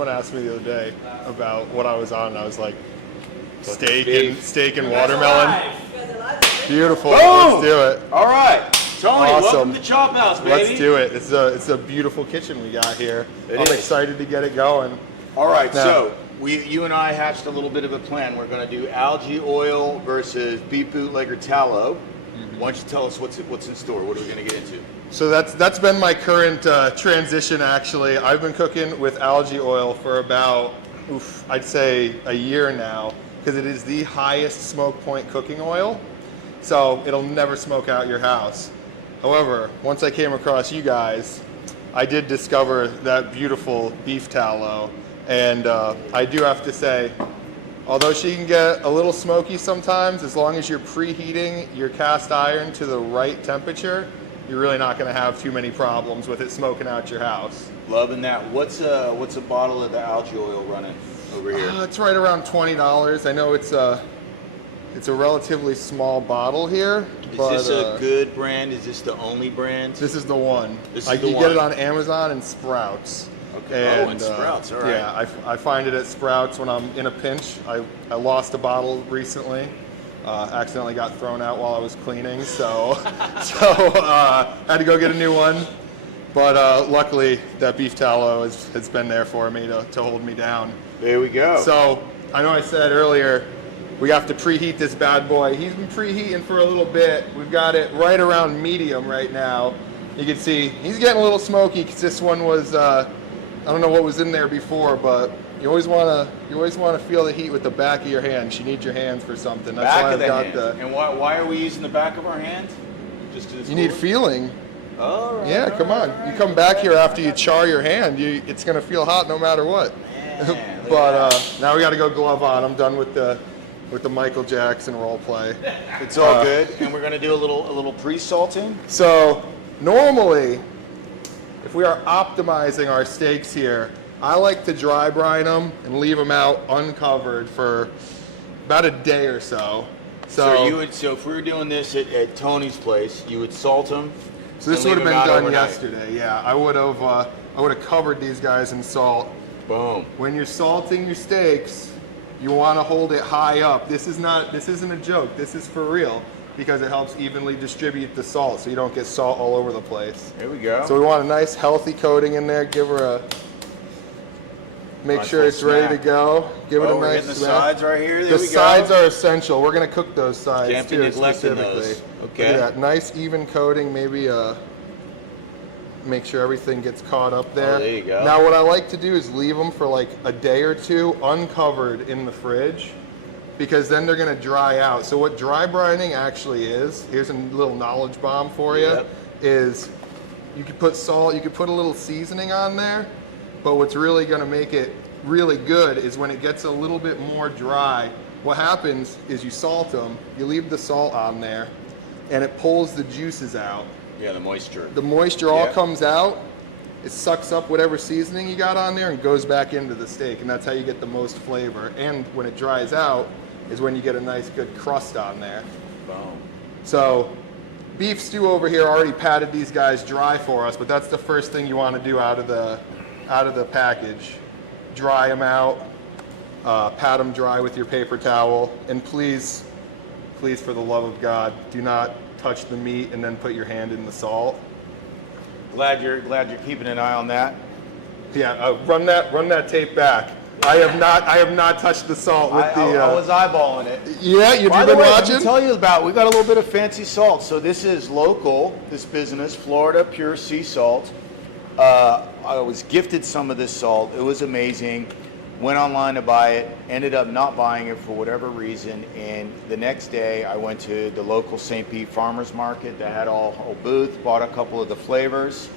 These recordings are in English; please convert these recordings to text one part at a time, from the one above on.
someone asked me the other day about what I was on, and I was like, steak and watermelon. Beautiful. Boom! Let's do it. All right, Tony, Awesome. welcome to Chop House, baby. Let's do it. It's a beautiful kitchen we got here. I'm excited to get it going. All right, so you and I hatched a little bit of a plan. We're going to do algae oil versus beef bootlegger tallow. Why don't you tell us what's in store? What are we going to get into? So that's been my current transition. Actually, I've been cooking with algae oil for about, I'd say a year now, because it is the highest smoke point cooking oil. So it'll never smoke out your house. However, once I came across you guys, I did discover that beautiful beef tallow, and I do have to say, although she can get a little smoky sometimes, as long as you're preheating your cast iron to the right temperature, you're really not going to have too many problems with it smoking out your house. Loving that. What's a bottle of the algae oil running over here? It's right around $20. I know it's a relatively small bottle here. Is this a good brand? Is this the only brand? This is the one. This is the you one. get it on Amazon and Sprouts. Okay. And Sprouts, all right. Yeah, I find it at Sprouts when I'm in a pinch. I lost a bottle recently. Accidentally got thrown out while I was cleaning, so had to go get a new one. But luckily, that beef tallow has been there for me to hold me down. There we go. So I know I said earlier, we have to preheat this bad boy. He's been preheating for a little bit. We've got it right around medium right now. You can see he's getting a little smoky because this one was, I don't know what was in there before, but you always want to feel the heat with the back of your hand. You need your hands for something. That's Back why of the I've hand. got the. And why are we using the back of our hand? Just 'cause it's You need cooler? feeling. All right. Yeah, come on. You come back here after you char your hand. It's gonna feel hot no matter what. Man, But now we got to go glove on. I'm done with the Michael Jackson role play. it's all good. And we're gonna do a little pre-salting. So normally, if we are optimizing our steaks here, I like to dry brine them and leave them out uncovered for about a day or so. So if we were doing this at Tony's place, you would salt them. So this would have been done yesterday. Yeah, I would have covered these guys in salt. Boom. When you're salting your steaks, you want to hold it high up. This isn't a joke. This is for real, because it helps evenly distribute the salt so you don't get salt all over the place. There we go. So we want a nice healthy coating in there. Give her a make sure it's ready to go. Give it a nice the smack. sides right here. There The we go. sides are essential. We're going to cook those sides Can't be too, neglecting specifically. those. Okay. Look at that nice even coating. Maybe make sure everything gets caught up there. Oh, there you go. Now what I like to do is leave them for like a day or two uncovered in the fridge, because then they're going to dry out. So what dry brining actually is, here's a little knowledge bomb for you, is you could put salt, you could put a little seasoning on there, but what's really going to make it really good is when it gets a little bit more dry. What happens is you salt them, you leave the salt on there, and it pulls the juices out. Yeah, the moisture. The moisture all comes out, it sucks up whatever seasoning you got on there and goes back into the steak, and that's how you get the most flavor. And when it dries out is when you get a nice good crust on there. Boom. So beef stew over here already patted these guys dry for us, but that's the first thing you want to do out of the package. Dry them out, pat them dry with your paper towel, and please, for the love of God, do not touch the meat and then put your hand in the salt. Glad you're keeping an eye on that. Yeah, run that tape back. I have not touched the salt with I was eyeballing it. Yeah, you've By been the way, watching? let me tell you about, we got a little bit of fancy salt. So this is local, this business, Florida Pure Sea Salt. I was gifted some of this salt. It was amazing. Went online to buy it, ended up not buying it for whatever reason, and the next day I went to the local St. Pete Farmers Market that had a whole booth, bought a couple of the flavors,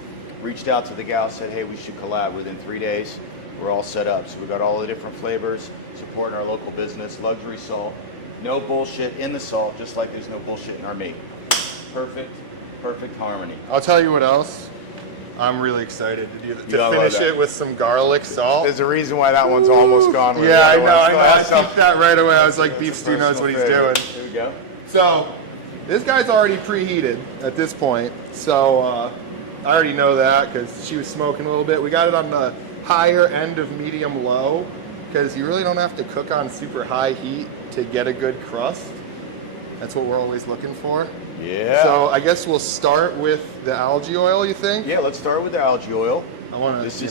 reached out to the gal, said, hey, we should collab. Within 3 days, we're all set up. So we got all the different flavors, supporting our local business, luxury salt. No bullshit in the salt, just like there's no bullshit in our meat. Perfect harmony. I'll tell you what else. I'm really excited to finish it with some garlic salt. There's a reason why that one's almost gone. Yeah, I know. I peeped that right away. I was like, beef stew knows what he's doing. There we go. So, this guy's already preheated at this point. So, I already know that because she was smoking a little bit. We got it on the higher end of medium low, because you really don't have to cook on super high heat to get a good crust. That's what we're always looking for. Yeah. So I guess we'll start with the algae oil, you think? Yeah, let's start with the algae oil. I want to. This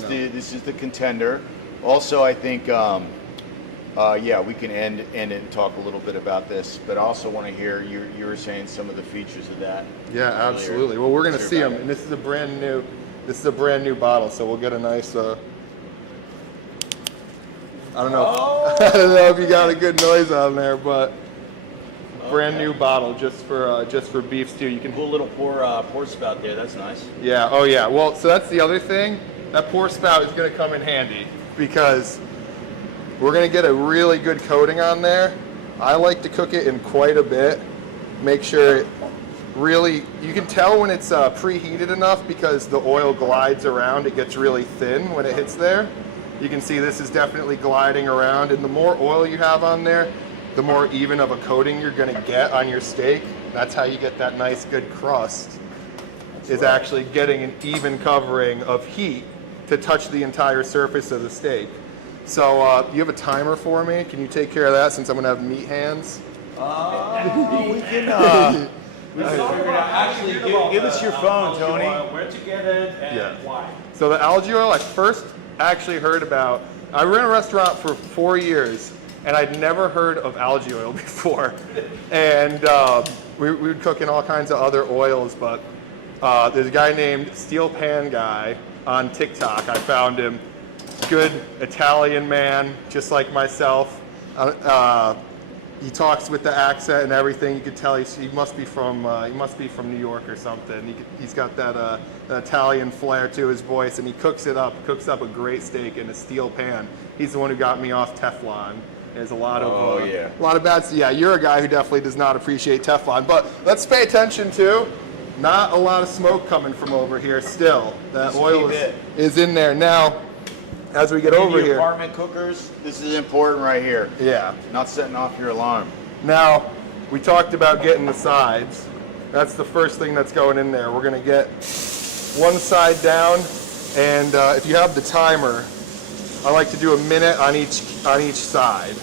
is the contender. Also, I think, yeah, we can end and talk a little bit about this, but I also want to hear you were saying some of the features of that. Yeah, earlier. absolutely. Well, we're going to Let's see hear them, about and this is a brand new bottle, so we'll get a nice. I don't know. Oh. I don't know if you got a good noise on there, but brand new bottle just for beef stew. You can Cool little pour spout there. That's nice. Yeah. Oh yeah. Well, so that's the other thing. That pour spout is going to come in handy because we're going to get a really good coating on there. I like to cook it in quite a bit. Make sure it really, you can tell when it's preheated enough because the oil glides around. It gets really thin when it hits there. You can see this is definitely gliding around, and the more oil you have on there, the more even of a coating you're going to get on your steak. That's how you get that nice good crust, is actually getting an even covering of heat to touch the entire surface of the steak. So you have a timer for me? Can you take care of that since I'm going to have meat hands? We can. Actually, give us your phone, Tony. Where to get it and Yeah. why. So the algae oil I first actually heard about, I ran a restaurant for 4 years and I'd never heard of algae oil before. And we would cook in all kinds of other oils, but there's a guy named Steel Pan Guy on TikTok. I found him. Good Italian man, just like myself. He talks with the accent and everything. You could tell he must be from New York or something. He's got that Italian flair to his voice, and he cooks up a great steak in a steel pan. He's the one who got me off Teflon. There's a lot of bad. Yeah, you're a guy who definitely does not appreciate Teflon. But let's pay attention to. Not a lot of smoke coming from over here. Still, that oil is in there now. As we get over here. Apartment cookers, this is important right here. Yeah. Not setting off your alarm. Now, we talked about getting the sides. That's the first thing that's going in there. We're going to get one side down, and if you have the timer, I like to do a minute on each side.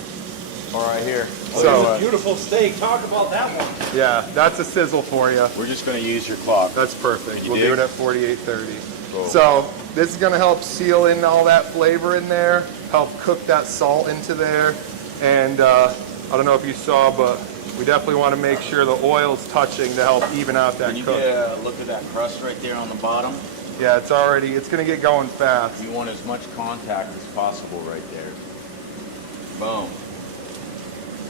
All right, here. So, Beautiful steak. Talk about that one. yeah, that's a sizzle for you. We're just going to use your clock. That's perfect. You We'll dig? do it at 48:30. Cool. So this is going to help seal in all that flavor in there, help cook that salt into there, and I don't know if you saw, but we definitely want to make sure the oil's touching to help even out that Can you cook. get a look at that crust right there on the bottom? Yeah, it's going to get going fast. You want as much contact as possible right there. Boom.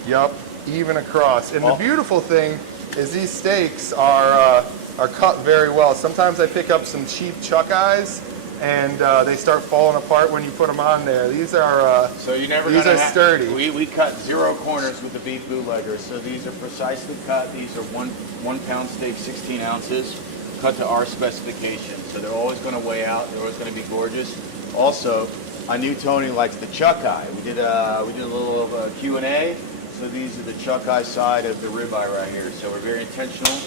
Yep, even across. And the beautiful thing is these steaks are cut very well. Sometimes I pick up some cheap chuck eyes, and they start falling apart when you put them on there. These are So you never these are sturdy. We cut 0 corners with the beef bootlegger. So these are precisely cut. These are one pound steak, 16 ounces, cut to our specifications. So they're always going to weigh out. They're always going to be gorgeous. Also, I knew Tony likes the chuck eye. We did a little of a Q&A. So these are the chuck eye side of the ribeye right here. So we're very intentional.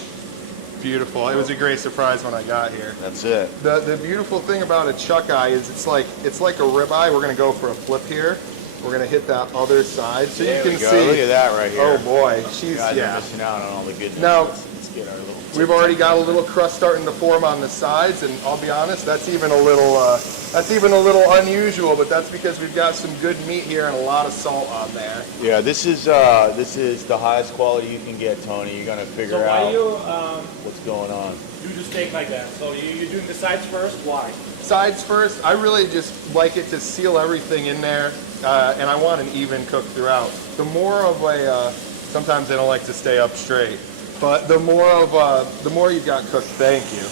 Beautiful. It was a great surprise when I got here. That's it. The beautiful thing about a chuck eye is it's like a ribeye. We're going to go for a flip here. We're going to hit that other side so There you we can go. see. Look at that right here. Oh boy, she's Guys are yeah. missing out on all the goodness. Now, let's get our little. We've already got a little crust starting to form on the sides, and I'll be honest, that's even a little unusual, but that's because we've got some good meat here and a lot of salt on there. Yeah, this is the highest quality you can get, Tony. You're gonna figure So why out you what's going on. do the steak like that? So you're doing the sides first? Why? Sides first, I really just like it to seal everything in there, and I want an even cook throughout. The more of sometimes they don't like to stay up straight, but the more you've got cooked, thank you.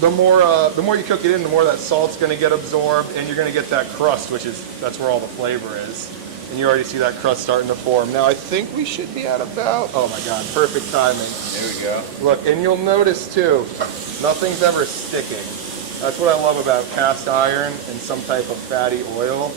The more you cook it in, the more that salt's going to get absorbed, and you're going to get that crust, that's where all the flavor is. And you already see that crust starting to form. Now I think we should be at about, oh my God, perfect timing. There we go. Look, and you'll notice too, nothing's ever sticking. That's what I love about cast iron and some type of fatty oil.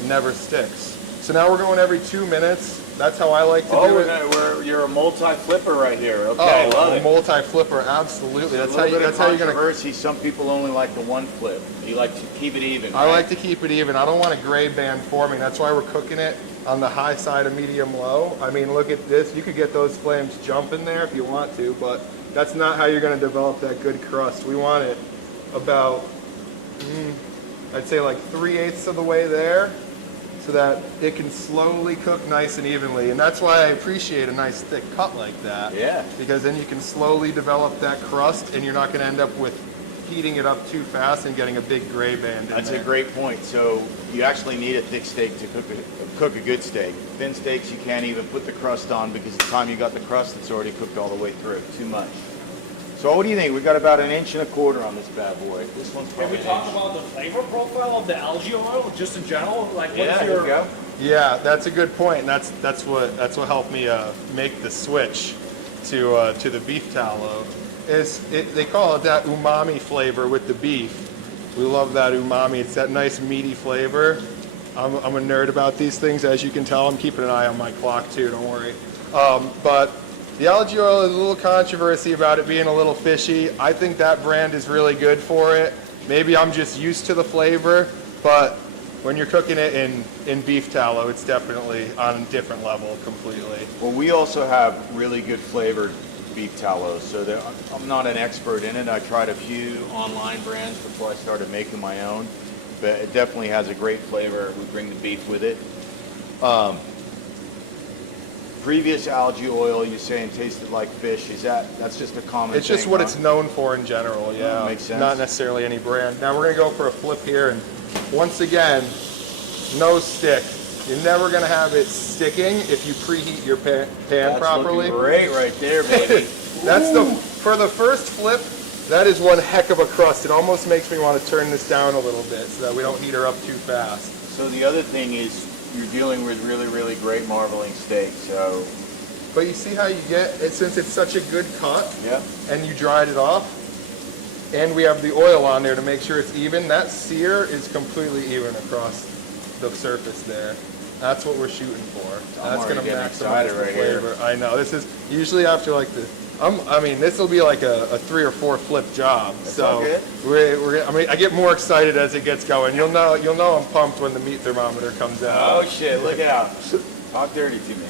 It never sticks. So now we're going every 2 minutes. That's how I like to do it. you're a multi-flipper right here. Okay, Oh, love a it. multi-flipper, absolutely. That's That's how you're gonna. controversy. Some people only like the one flip. You like to keep it even. I right? like to keep it even. I don't want a gray band forming. That's why we're cooking it on the high side of medium-low. I mean, look at this. You could get those flames jumping there if you want to, but that's not how you're going to develop that good crust. We want it about, I'd say like 3/8 of the way there, so that it can slowly cook nice and evenly. And that's why I appreciate a nice thick cut like that. Yeah. Because then you can slowly develop that crust, and you're not going to end up with heating it up too fast and getting a big gray band in That's there. a great point. So you actually need a thick steak to cook a good steak. Thin steaks you can't even put the crust on because the time you got the crust, it's already cooked all the way through. Too much. So what do you think? We got about 1.25 inches on this bad boy. This one's Can probably we talk about the flavor profile of the algae oil, just in general? Like, what's Yeah, here your... we go. Yeah, that's a good point. And that's what helped me make the switch to the beef tallow. They call it that umami flavor with the beef. We love that umami. It's that nice meaty flavor. I'm a nerd about these things, as you can tell. I'm keeping an eye on my clock too. Don't worry. But the algae oil is a little controversy about it being a little fishy. I think that brand is really good for it. Maybe I'm just used to the flavor, but when you're cooking it in beef tallow, it's definitely on a different level completely. Well, we also have really good flavored beef tallow. So I'm not an expert in it. I tried a few online brands before I started making my own, but it definitely has a great flavor. We bring the beef with it. Previous algae oil, you're saying tasted like fish. That's just a common It's just thing, what huh? it's known for in general, yeah. Makes sense. Not necessarily any brand. Now we're gonna go for a flip here, and once again, no stick. You're never gonna have it sticking if you preheat your pan That's properly. looking great right there, baby. For the first flip, that is one heck of a crust. It almost makes me want to turn this down a little bit so that we don't heat her up too fast. So the other thing is you're dealing with really, really great marbling steak. So But you see how you get it, since it's such a good cut, yeah, and you dried it off, and we have the oil on there to make sure it's even. That sear is completely even across the surface there. That's what we're shooting for. That's already going to getting maximize excited the right here. flavor. I know. This is usually after like the. I mean, this will be like a 3 or 4 flip job. That's So all good. I get more excited as it gets going. You'll know I'm pumped when the meat thermometer comes out. oh shit, look out. Talk dirty to me.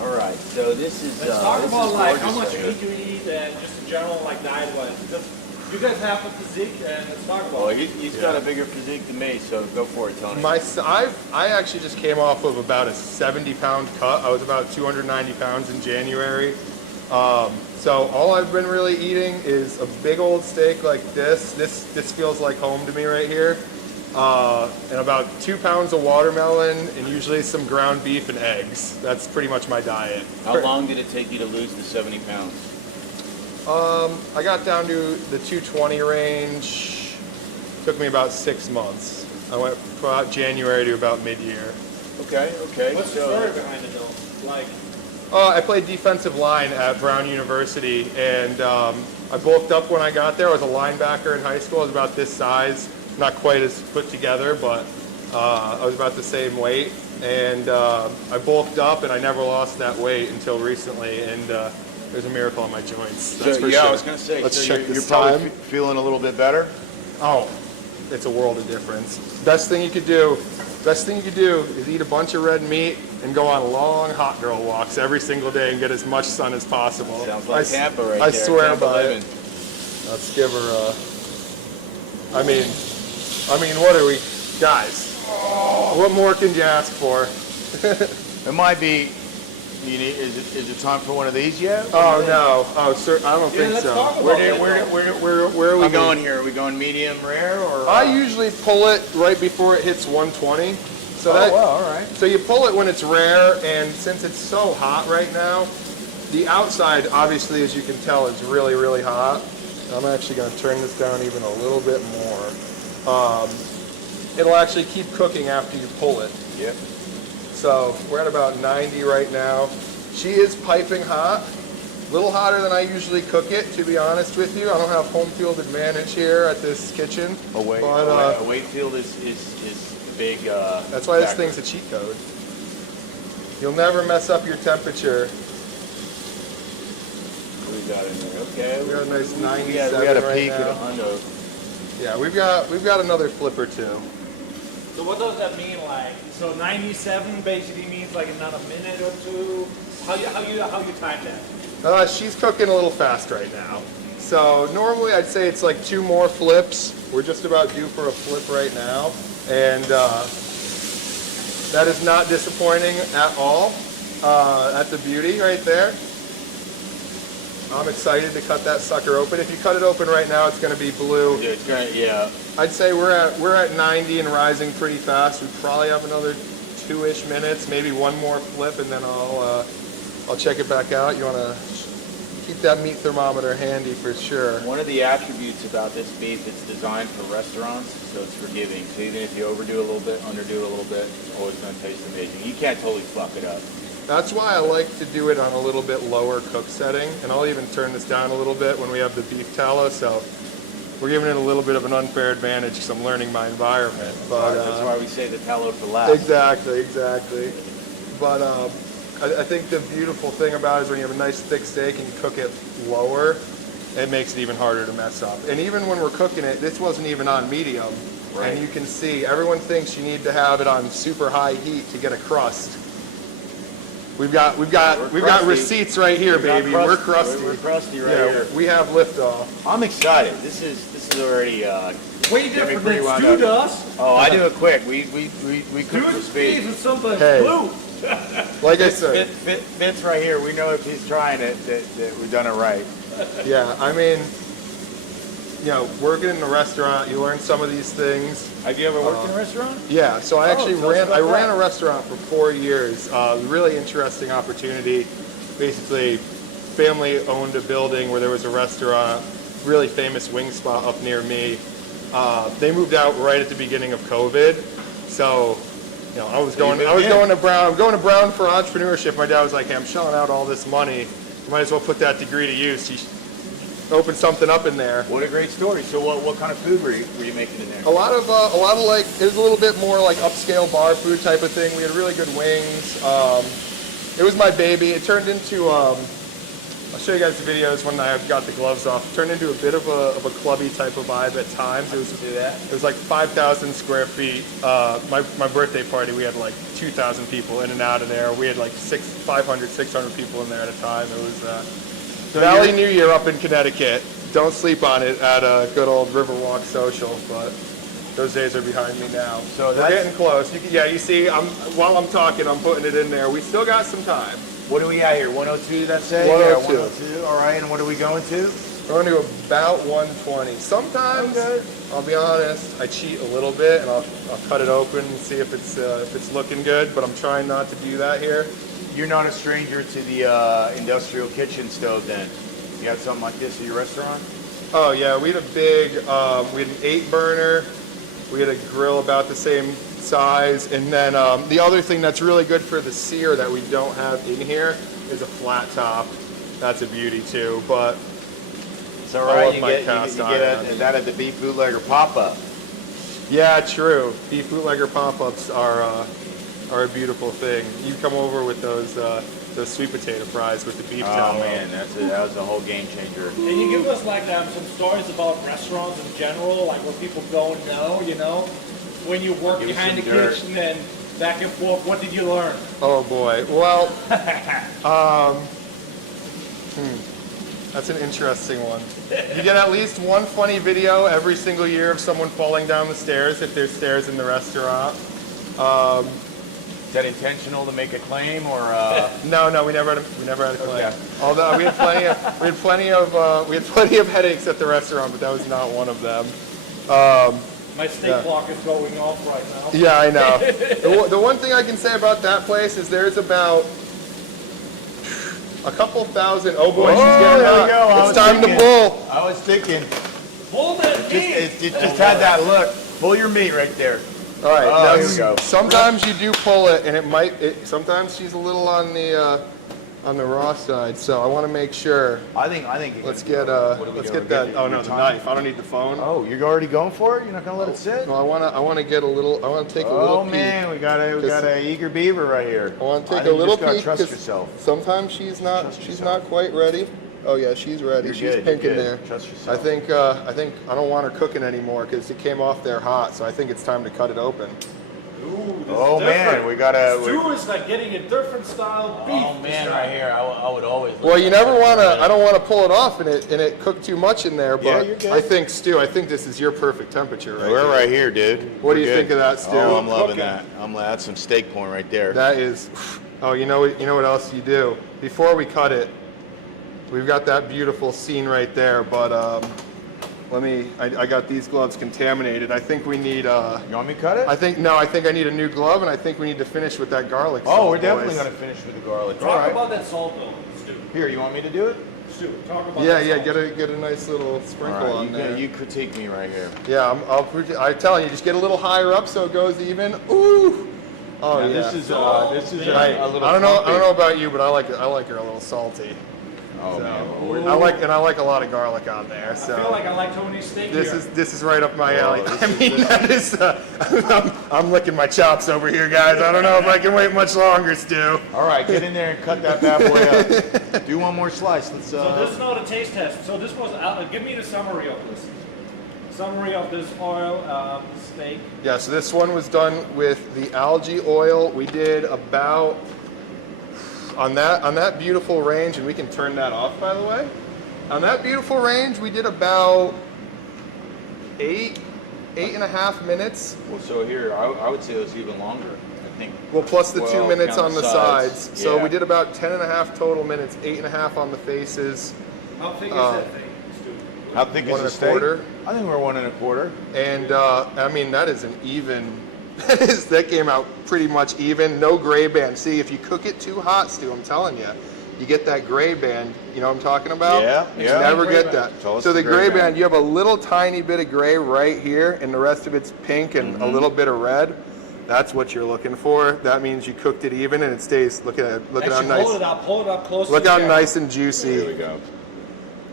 All right, so this is Let's talk this about is like how gorgeous much right meat you eat and just in general like diet-wise. Because you guys have a physique, and let's talk about Well, it. he's got a bigger physique than me, so go for it, Tony. I actually just came off of about a 70-pound cut. I was about 290 pounds in January. So all I've been really eating is a big old steak like this. This feels like home to me right here. And about 2 pounds of watermelon, and usually some ground beef and eggs. That's pretty much my diet. How long did it take you to lose the 70 pounds? I got down to the 220 range. Took me about 6 months. I went from about January to about mid-year. Okay. What's the story behind it though? Like, I played defensive line at Brown University, and I bulked up when I got there. I was a linebacker in high school. I was about this size, not quite as put together, but I was about the same weight. And I bulked up, and I never lost that weight until recently. And there's a miracle on my joints. That's for yeah, sure. I was going to say, Let's so check you're this probably time. feeling a little bit better? Oh, it's a world of difference. Best thing you could do is eat a bunch of red meat and go on long hot girl walks every single day and get as much sun as possible. Sounds like Tampa right I there. swear Tampa by living. it. Let's give her I mean, what are we, guys? What more can you ask for? It might be, is it time for one of these yet? Oh no! Oh, sir, I don't think let's so. talk about Where it. are we we going here? Are we going medium rare or? I usually pull it right before it hits 120. So all right. So you pull it when it's rare, and since it's so hot right now, the outside, obviously, as you can tell, is really, really hot. I'm actually going to turn this down even a little bit more. It'll actually keep cooking after you pull it. Yep. So we're at about 90 right now. She is piping hot. A little hotter than I usually cook it, to be honest with you. I don't have home field advantage here at this kitchen. A weight field is a big. That's why this factor. thing's a cheat code. You'll never mess up your temperature we got in there? Okay. We got a nice We 97 got a right peek now. at a hundo. Yeah, we've got another flip or two. So what does that mean? Like, so 97 basically means like in not a minute or two. How you time that? She's cooking a little fast right now. So normally I'd say it's like 2 more flips. We're just about due for a flip right now. And that is not disappointing at all. That's a beauty right there. I'm excited to cut that sucker open. If you cut it open right now, it's going to be blue. Yeah, it's gonna, yeah. I'd say we're at 90 and rising pretty fast. We probably have another 2-ish minutes, maybe one more flip, and then I'll check it back out. You want to keep that meat thermometer handy for sure. One of the attributes about this beef, it's designed for restaurants, so it's forgiving. So even if you overdo a little bit, underdo a little bit, it's always going to taste amazing. You can't totally fuck it up. That's why I like to do it on a little bit lower cook setting, and I'll even turn this down a little bit when we have the beef tallow, so we're giving it a little bit of an unfair advantage because I'm learning my environment. But That's why we say the tallow for last. Exactly. But I think the beautiful thing about it is when you have a nice thick steak and you cook it lower, it makes it even harder to mess up. And even when we're cooking it, this wasn't even on medium, Right. and you can see everyone thinks you need to have it on super high heat to get a crust. We've got crusty. receipts right here, baby. We're crusty. We're crusty right Yeah, here. we have liftoff. I'm excited. This is already. Way Getting different pretty than wound Stu up. does. Oh, I do it quick. We cook for Stu's speed. beef is sometimes Hey. blue. Like I said, Vince right here. We know if he's trying it that we've done it right. yeah. I mean, you know, working in a restaurant, you learn some of these things. Have you ever worked in a restaurant? Yeah, so I actually tell us ran about ran that. a restaurant for 4 years. Really interesting opportunity. Basically, family owned a building where there was a restaurant, really famous wing spot up near me. They moved out right at the beginning of COVID, so you know I was going to Brown for entrepreneurship. My dad was like, "Hey, I'm shelling out all this money. You might as well put that degree to use." He opened something up in there. What a great story. So what kind of food were you making in there? A lot of like, it was a little bit more like upscale bar food type of thing. We had really good wings. It was my baby. It turned into, I'll show you guys the videos when I got the gloves off. It turned into a bit of a clubby type of vibe at times. It was like 5,000 square feet. My birthday party, we had like 2,000 people in and out of there. We had like 500, 600 people in there at a time. It was Valley New Year up in Connecticut. Don't sleep on it at a good old Riverwalk social, but those days are behind me now. So we're getting close. You see, while I'm talking, I'm putting it in there. We still got some time. What do we got here? 102, that's it? 102. Yeah, 102. All right, and what are we going to? We're going to about 120. Sometimes, I'll be honest, I cheat a little bit and I'll cut it open and see if it's looking good, but I'm trying not to do that here. You're not a stranger to the industrial kitchen stove then? You got something like this at your restaurant? Oh yeah, we had a big, we had an 8-burner. We had a grill about the same size, and then the other thing that's really good for the sear that we don't have in here is a flat top. That's a beauty too, but It's all I right. love You my get cast iron. that at the beef bootlegger pop-up. yeah, true. Beef bootlegger pop-ups are a beautiful thing. You come over with those sweet potato fries with the beef tallow. Oh man, that was a whole game changer. Can you give us like some stories about restaurants in general, like what people don't know, you know? When you work Give us behind the some dirt. kitchen and back and forth, what did you learn? Oh boy. Well, that's an interesting one. You get at least one funny video every single year of someone falling down the stairs if there's stairs in the restaurant. Is that intentional to make a claim or? No, we never had a claim. Okay. Although we had plenty of headaches at the restaurant, but that was not one of them. My steak clock is going off right now. Yeah, I know. The one thing I can say about that place is there's about a couple thousand. Oh boy, she's getting there we hot. go. It's time to bull. I was thinking, Hold that meat! it just had that look. Pull your meat right there. All right, Oh, now, here we go. sometimes you do pull it, and sometimes she's a little on the raw side. So I want to make sure. I think. Let's get that. Oh no, the knife. I don't need the phone. Oh, you're already going for it? You're not gonna let it sit? No, I want to get a little. I want to take a little Oh peek. man, we got a eager beaver right here. I want to take think a little you just gotta peek trust 'cause yourself. sometimes she's not quite ready. Oh yeah, she's ready. You're She's good, pink you're in there. good. Trust yourself. I think I don't want her cooking anymore because it came off there hot. So I think it's time to cut it open. Ooh, this Oh is different. man, we gotta. Stew is like getting a different style beef. Oh man, right here, I would always. Well, you never want to. I don't want to pull it off and it cook too much in there. But Yeah, you're good. I think Stu. I think this is your perfect temperature. Right We're here. right here, dude. What do We're you good. think of that, Stu? Oh, I'm loving Cooking. that. That's some steak porn right there. That is. Oh, you know what else you do? Before we cut it, we've got that beautiful scene right there. But let me. I got these gloves contaminated. I think we need. You want me to cut it? I think I need a new glove, and I think we need to finish with that garlic. Oh, salt, we're definitely boys. gonna finish with the garlic. All Talk right. about that salt though, Stu. Here, you want me to do it? Stu, talk about Yeah, that yeah. salt. Get a nice little All sprinkle right. on there. You critique me right here. Yeah, I'm telling you, just get a little higher up so it goes even. Ooh. Oh Now, yeah. This is Right. a little. I don't know frumpy. about you, but I like her a little salty. Oh So, man. Well, I like a lot of garlic on there. I So feel like I like Tony's steak this here. is right up my alley. this I is mean, that is. I'm licking my chops over here, guys. I don't know if I can wait much longer, Stu. all right, get in there and cut that bad boy up. Do one more slice. Let's. So this is not a taste test. So this was, give me the summary of this. Summary of this oil steak. Yeah, so this one was done with the algae oil. We did about on that beautiful range, and we can turn that off, by the way. On that beautiful range, we did about eight and a half minutes. Well, so here, I would say it was even longer. I think. Well, plus the 2 Well, minutes count on the the sides. sides. So Yeah. we did about 10 and a half total minutes, 8.5 on the faces. How thick is that thing, Stu? How thick One is and the a steak? quarter. I think we're 1 1/4. And I mean, that is an even, that came out pretty much even. No gray band. See, if you cook it too hot, Stu, I'm telling you, you get that gray band. You know what I'm talking about? Yeah, You yeah. never Gray get band. that. Tell us So the the gray gray band, band. you have a little tiny bit of gray right here, and the rest of it's pink and a little bit of red. That's what you're looking for. That means you cooked it even, and it stays. Look at how Actually, nice. pull it up close Look to how the camera. nice and juicy. Here we go.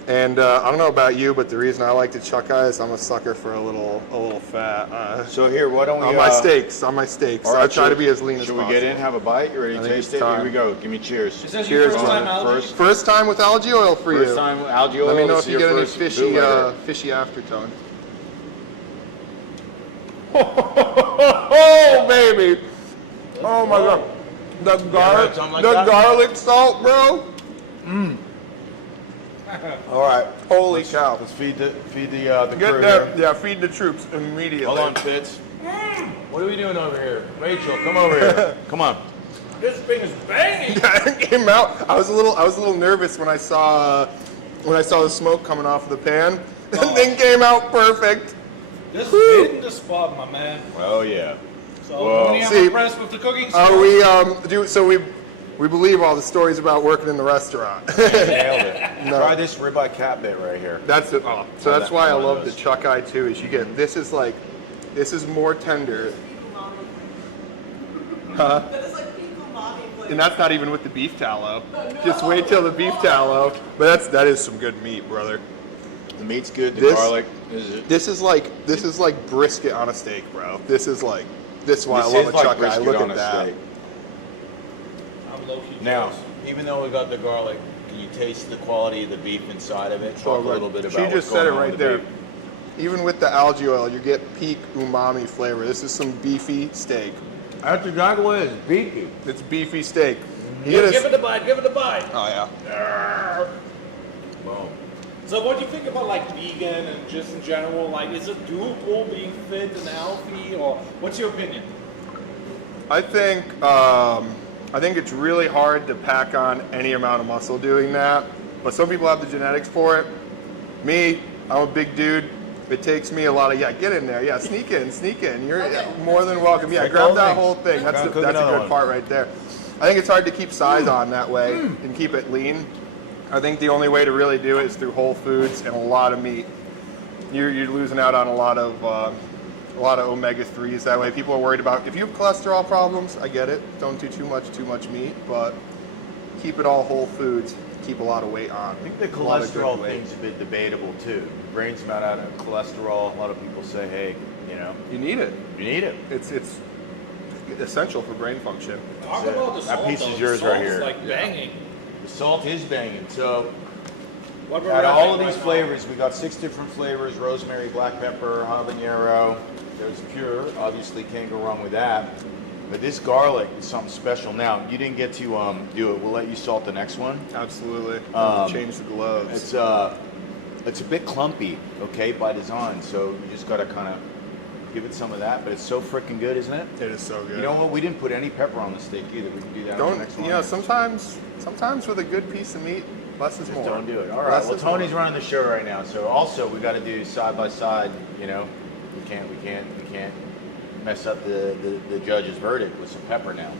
And I don't know about you, but the reason I like to chuck is I'm a sucker for a little fat. So here, why don't we? On my steaks. All I right, try to be as lean as Should possible. we get in, have a bite? You ready to I think taste it's it? Here time. we go. Give me cheers. Is this Cheers, your first time brother. algae? First time with algae oil for First you. time algae oil. Let me know This if is you your get any first fishy, bootlegger. fishy aftertone. Oh baby! Oh my god! The garlic, something like the that? garlic salt, bro. All right. Holy cow! Let's feed the crew Get here. that, yeah. Feed the troops immediately. Hold on, Fitz. What are we doing over here? Rachel, come over here. Come on. This thing is banging. It came out. I was a little nervous when I saw the smoke coming off of the pan. The thing came out perfect. This is hitting the spot, my man. Oh yeah. So, Well, Tony, I'm see, impressed with the cooking Are skills. we believe all the stories about working in the restaurant. Nailed it. No. Try this ribeye cat bit right here. That's it. Oh, so that's that- why I one of love the those. chuck eye too. Is you get this is more tender. Huh? That is like peak umami flavor. And that's not even with the beef tallow. Just wait till the beef tallow. But that is some good meat, brother. The meat's good. The This- garlic is. This is like brisket on a steak, bro. This is why This I love is a like chuck eye. brisket Look on at a that. steak. I'm low-key Now, jealous. Even though we got the garlic, can you taste the quality of the beef inside of it? Talk a little bit about She what's just said going it on right with the there. beef. Even with the algae oil, you get peak umami flavor. This is some beefy steak. That's exactly what it is. Beefy. It's beefy steak. You Give get it a bite, give it a bite. oh yeah. Boom. So what do you think about like vegan and just in general? Like, is it doable being fit and healthy, or what's your opinion? I think it's really hard to pack on any amount of muscle doing that. But some people have the genetics for it. Me, I'm a big dude. It takes me a lot of get in there. Yeah, sneak in. You're more than welcome. Yeah, Take the grab whole that thing. whole thing. That's Try a and cook that's a another good one. part right there. I think it's hard to keep size on that way and keep it lean. I think the only way to really do it is through whole foods and a lot of meat. You're losing out on a lot of omega-3s that way. People are worried about if you have cholesterol problems. I get it. Don't do too much meat, but keep it all whole foods. Keep a lot of weight on. I think the A lot of good cholesterol weight. thing's a bit debatable too. Brain's about out of cholesterol. A lot of people say, hey, You need it. you need it. It's essential for brain function. Talk it. about the That salt. piece is though. yours The right salt's here. like banging. The salt is banging. So What we're Out of all of wrapping these right flavors, we got 6 different flavors: rosemary, black pepper, habanero. There's pure, obviously can't go wrong with that. But this garlic is something special. Now, you didn't get to do it. We'll let you salt the next one. Absolutely. Change the gloves. It's a bit clumpy, okay, by design. So you just got to kind of give it some of that. But it's so freaking good, isn't it? It is so good. You know what? We didn't put any pepper on the steak either. We can do that on the next one. You know, sometimes with a good piece of meat, less is Just more. don't do it. All right. Less Well, is Tony's more. running the show right now. So also we got to do side by side. You know, we can't mess up the judge's verdict with some pepper now.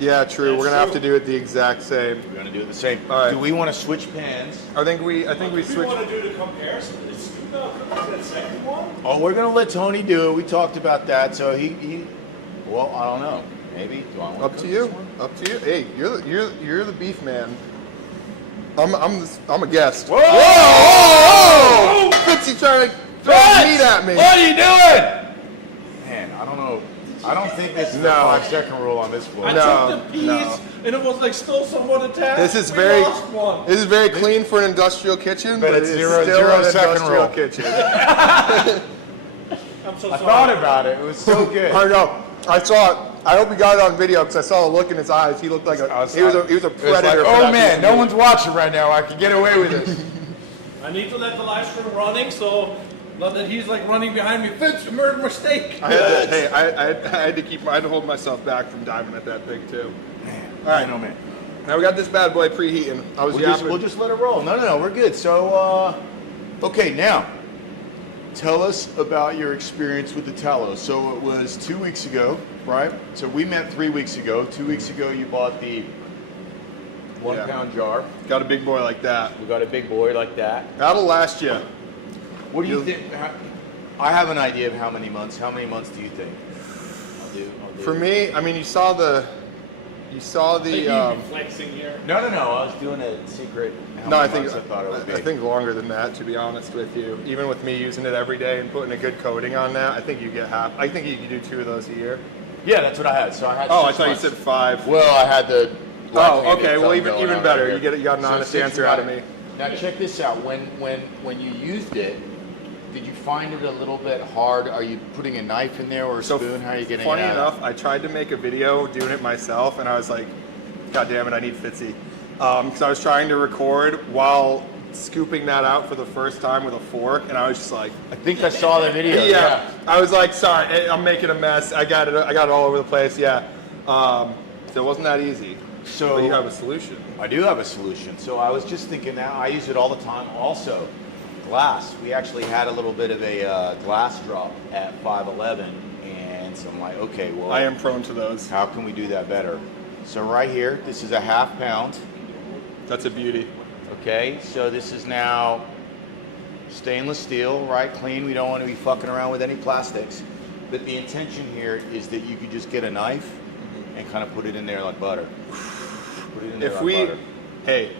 Yeah, true. That's We're gonna have true. to do it the exact same. We're gonna do it the same. All right. Do we want to switch pans? I think we If we switch. want to do the comparison, it's that second one. Oh, we're gonna let Tony do it. We talked about that. So he well, I don't know. Maybe. Do I want Up to you. Up to you. Hey, you're the beef man. I'm a guest. Whoa! Whoa! Fitzy trying to throw meat at me. What are you doing? Man, I don't know. I don't think this is the No. 5-second rule on this floor. I No, took the piece, no. and it was like still somewhat attached. This is We very lost one. this is very clean for an industrial kitchen, But but it's it's zero- still zero an second industrial rule. kitchen. I'm so I sorry. thought about it. It was so good. I know. I saw it. I hope you got it on video because I saw the look in his eyes. He looked like he was a It was like, predator. for oh that man, piece of no meat. one's watching right now. I can get away with this. I need to let the live stream running, so not that he's like running behind me. Fitz, you murdered my steak. I had to, hey, I had to I had to hold myself back from diving at that thing too. All right, no man. Now we got this bad boy preheating. I was yapping. We'll just let it roll. No, we're good. So, okay, now tell us about your experience with the tallow. So it was 2 weeks ago, right? So we met 3 weeks ago. 2 weeks ago, you bought the 1 Yeah. pound jar. Got a big boy like that. We got a big boy like that. That'll last you. What do you You'll- think? I have an idea of how many months. How many months do you think? I'll do. For me, I mean, you saw the. Flexing here. No. I was doing a secret. How No, I many think months I thought it would be. I think longer than that. To be honest with you, even with me using it every day and putting a good coating on that, I think you get half. I think you can do 2 of those a year. Yeah, that's what I had. So I had. Oh, I 6 thought you months. said 5. Well, I had the. Oh, okay. Well, something even going even on better. right You here. got an So honest 6 answer we out got of it. me. Now check this out. When you used it, did you find it a little bit hard? Are you putting a knife in there or a spoon? How are you getting funny it out? enough, I tried to make a video doing it myself, and I was like, God damn it, I need Fitzy. Because I was trying to record while scooping that out for the first time with a fork, and I was just like, I think I saw the video. yeah. I was like, sorry, I'm making a mess. I got it all over the place. Yeah. So it wasn't that easy. So But you have a solution. I do have a solution. So I was just thinking that I use it all the time. Also, glass. We actually had a little bit of a glass drop at 511, and so I'm like, okay, well, I am prone to those. how can we do that better? So right here, this is a ½ pound. That's a beauty. Okay, so this is now stainless steel, right? Clean. We don't want to be fucking around with any plastics. But the intention here is that you could just get a knife and kind of put it in there like butter. Put it in there If like we, butter. hey,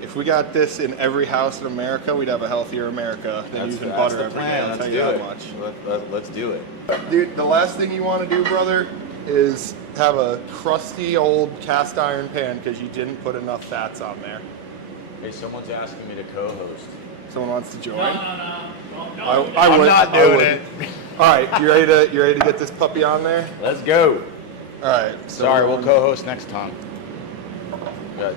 if we got this in every house in America, we'd have a healthier America than using butter the every day. plan. I'll Let's tell do you that it. much. Let's do it. Dude, the last thing you want to do, brother, is have a crusty old cast iron pan because you didn't put enough fats on there. Hey, someone's asking me to co-host. Someone wants to join? No. I I'm would. not I doing wouldn't. All right, you ready to get this puppy on there? Let's go. All right. So Sorry, we'll co-host next time. Yeah,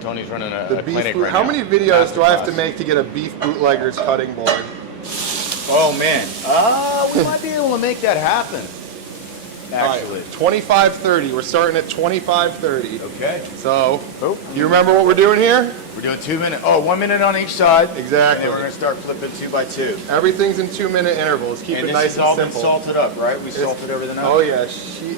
Tony's running The a beef clinic boot, right how now. many videos do I have to Masterclass. make to get a beef bootlegger's cutting board? Oh man, we might be able to make that happen. Actually. 25:30. We're starting at 25:30. Okay. So, Oh. you remember what we're doing here? We're doing 2 minutes. Oh, 1 minute on each side. Exactly. And then we're gonna start flipping 2 by 2. Everything's in 2-minute intervals. Keep And it this nice has and all simple. been salted up, right? We salted everything up. Oh yeah,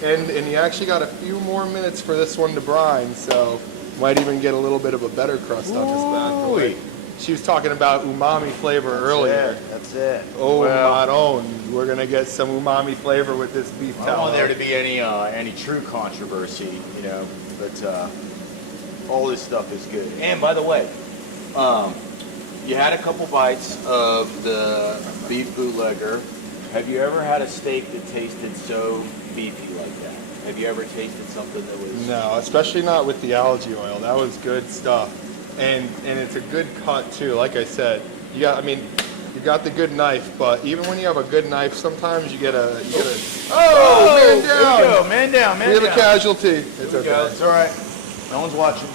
and you actually got a few more minutes for this one to brine, so might even get a little bit of a better crust on this bad boy. Ooh. She was talking about umami flavor earlier. That's it. Oh, well, my own. We're gonna get some umami flavor with this beef I don't want tallow. there to be any true controversy, you know. But all this stuff is good. And by the way, you had a couple bites of the beef bootlegger. Have you ever had a steak that tasted so beefy like that? Have you ever tasted something that was? No, especially not with the algae oil. That was good stuff. and it's a good cut too. Like I said, you got the good knife, but even when you have a good knife, sometimes you get a oh, man there down. we go, man down, man We have down. a casualty. It's okay. It's all right. No one's watching.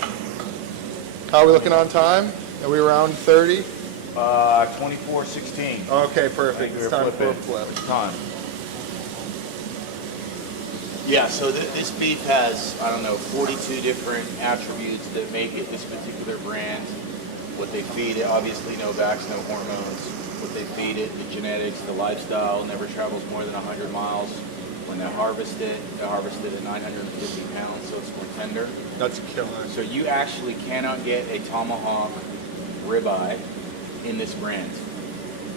How are we looking on time? Are we around 30? 24:16. Okay, perfect. It's time for a flip. It's time. Yeah, so this beef has, I don't know, 42 different attributes that make it this particular brand. What they feed it, obviously no vax, no hormones. What they feed it, the genetics, the lifestyle, never travels more than 100 miles. When they harvest it at 950 pounds, so it's more tender. That's a killer. So you actually cannot get a tomahawk ribeye in this brand.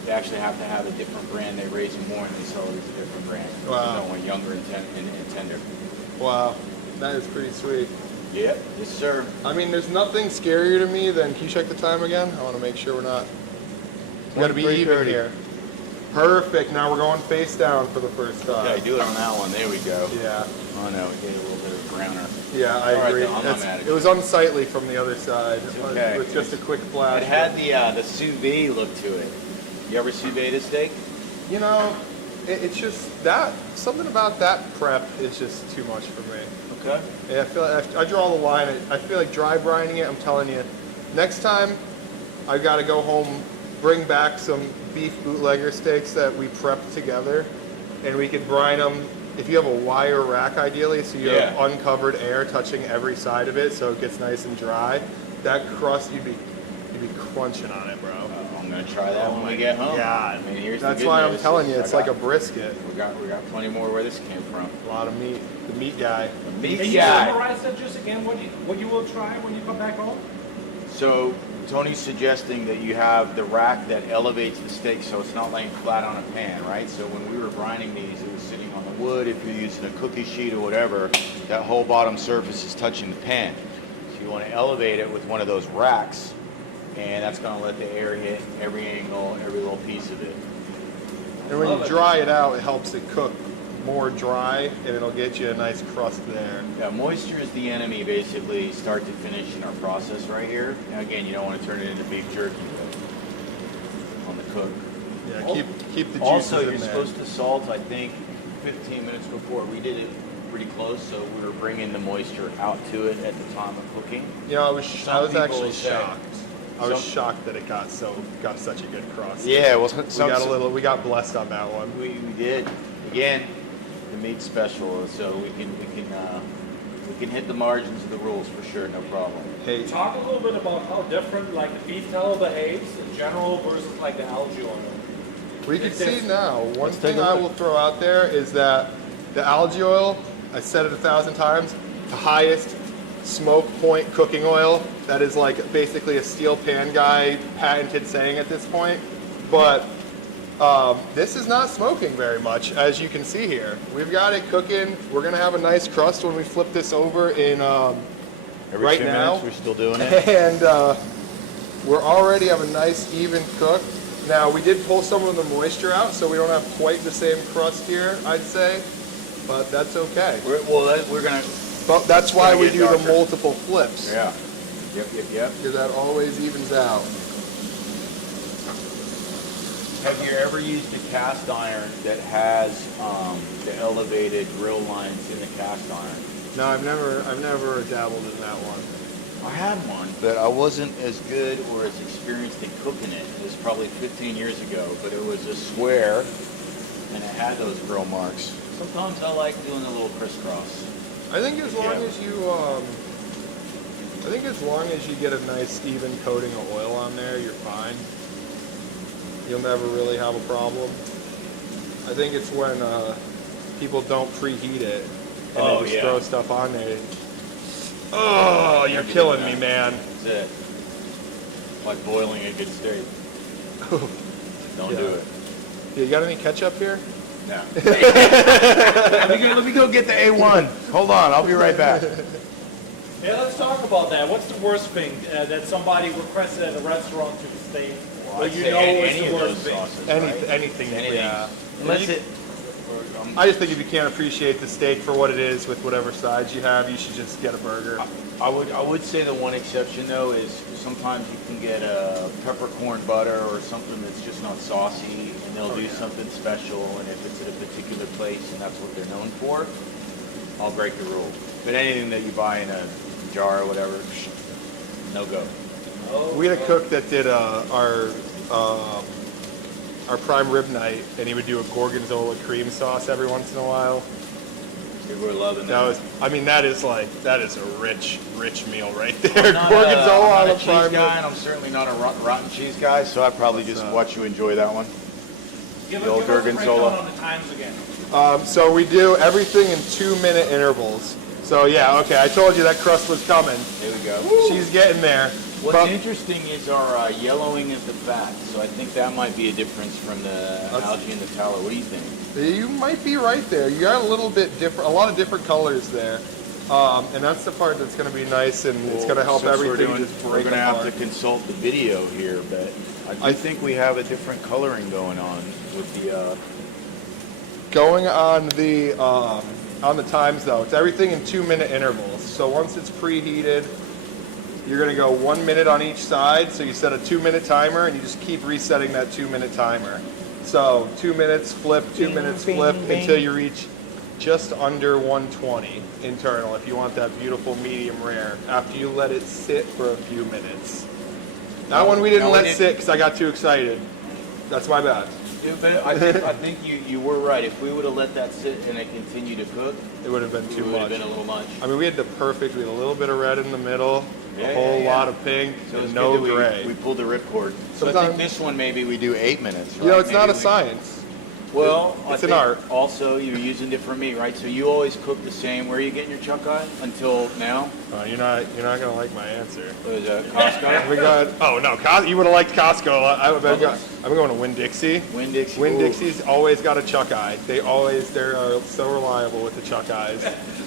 They actually have to have a different brand. They raise them more and they sell it as a different brand. Wow. They don't want younger and tender. Wow, that is pretty sweet. Yep, yes sir. I mean, there's nothing scarier to me than, can you check the time again? I want to make sure we're not, we got to be even 23:30. here. Perfect, now we're going face down for the first time. Yeah, do it on that one. There we go. Yeah, Oh no, we get a little bit of browner. yeah, I All right, agree. then, I'm not mad at It was unsightly from the other side. okay. With just a quick flash. It had the sous vide look to it. You ever sous vide a steak? You know, it's just that, something about that prep is just too much for me. Okay. Yeah, I feel like I draw the line. I feel like dry brining it. I'm telling you, next time I got to go home, bring back some beef bootlegger steaks that we prepped together, and we could brine them. If you have a wire rack, ideally, so you have uncovered air touching every side of it, so it gets nice and dry. That crust, you'd be crunching on it, bro. I'm gonna try that when we get home. God, I mean, here's that's the good why I'm news telling is you, it's I like a got- brisket. We got plenty more where this came from. A lot of meat. The meat guy. The meat Can you guy. summarize that just again? What you will try when you come back home? So Tony's suggesting that you have the rack that elevates the steak so it's not laying flat on a pan, right? So when we were brining these, it was sitting on the wood. If you're using a cookie sheet or whatever, that whole bottom surface is touching the pan. So you want to elevate it with one of those racks, and that's going to let the air hit every angle, every little piece of it. And when you dry it out, it helps it cook more dry, and it'll get you a nice crust there. Yeah, moisture is the enemy, basically, start to finish in our process right here. Now, again, you don't want to turn it into beef jerky on the cook. Yeah, keep the juices Also, in you're there. supposed to salt, I think, 15 minutes before. We did it pretty close, so we were bringing the moisture out to it at the time of cooking. You know, I was Some people actually say- shocked. I was Some- shocked that it got such a good crust. Yeah, well, we got blessed on that one. We did. Again, the meat's special, so we can hit the margins of the rules for sure, no problem. Hey, Talk a little bit about how different like the beef tallow behaves in general versus like the algae oil. we can see now. One Let's take thing a I look. will throw out there is that the algae oil, I said it 1,000 times, the highest smoke point cooking oil. That is like basically a steel pan guy patented saying at this point. But this is not smoking very much, as you can see here. We've got it cooking. We're gonna have a nice crust when we flip this over in Every right 2 now. minutes, we're still doing it. And we're already have a nice even cook. Now we did pull some of the moisture out, so we don't have quite the same crust here, I'd say, but that's okay. We're gonna. But that's why gonna we get do the darker. multiple flips, Yeah. Yep. because that always evens out. Have you ever used a cast iron that has the elevated grill lines in the cast iron? No, I've never dabbled in that one. I had one, but I wasn't as good or as experienced in cooking it. It was probably 15 years ago, but it was a square, and it had those grill marks. Sometimes I like doing a little crisscross. I think as long Yeah. as you, get a nice even coating of oil on there, you're fine. You'll never really have a problem. I think it's when people don't preheat it and Oh, they just yeah. throw stuff on there. Oh, you're killing me, man. That's it. Like boiling a good steak. Don't do Yeah. it. You got any ketchup here? No. Let me go get the A1. Hold on, I'll be right back. Yeah, let's talk about that. What's the worst thing that somebody requested at a restaurant to the steak? Well, Well, I'd you say know any it's of the those worst thing. sauces, Anything, right? anything, Anything. yeah. Unless it. I just think if you can't appreciate the steak for what it is with whatever sides you have, you should just get a burger. I would say the one exception though is sometimes you can get a peppercorn butter or something that's just not saucy, and they'll do something special. And if it's at a particular place and that's what they're known for, I'll break the rule. But anything that you buy in a jar or whatever, no go. We had a cook that did our prime rib night, and he would do a gorgonzola cream sauce every once in a while. People are loving that. That was, I mean, that is a rich meal right there. I'm not Gorgonzola on a a cheese prime guy, rib. and I'm certainly not a rotten cheese guy, so I probably just watch you enjoy that one. Give The old us a breakdown gorgonzola. on the times again. So we do everything in 2-minute intervals. So yeah, okay, I told you that crust was coming. There we go. She's getting there. What's But- interesting is our yellowing of the fat, so I think that might be a difference from the algae and the tallow. What do you think? You might be right there. You got a little bit different, a lot of different colors there. And that's the part that's going to be nice, and it's going to help Since everything just we're break going to have apart. to consult the video here, but I think we have a different coloring going on with the... Going on the times though, it's everything in 2-minute intervals. So once it's preheated, you're going to go 1 minute on each side. So you set a 2-minute timer, and you just keep resetting that 2-minute timer. So 2 minutes, flip, 2 minutes, flip, until you reach just under 120 internal if you want that beautiful medium rare after you let it sit for a few minutes. That one we didn't let sit because I got too excited. That's my bad. Yeah, but I think you were right. If we would have let that sit and it continue to cook, It would have been it too would have much. been a little much. I mean, we had we had a little bit of red in the middle, Yeah, a whole yeah. lot of pink, So it's and good no that gray. we pulled the ripcord. So I Sometimes- think this one maybe we do 8 minutes. Right? You know, it's not Maybe a science. Well, It's I an think art. Also, you're using different meat, right? So you always cook the same. Where are you getting your chuck eye until now? You're not gonna like my answer. What is that, Costco? We got. Oh no, you would have liked Costco. I'm going to Winn-Dixie. Winn-Dixie. Winn-Dixie's always got a chuck eye. They're so reliable with the chuck eyes.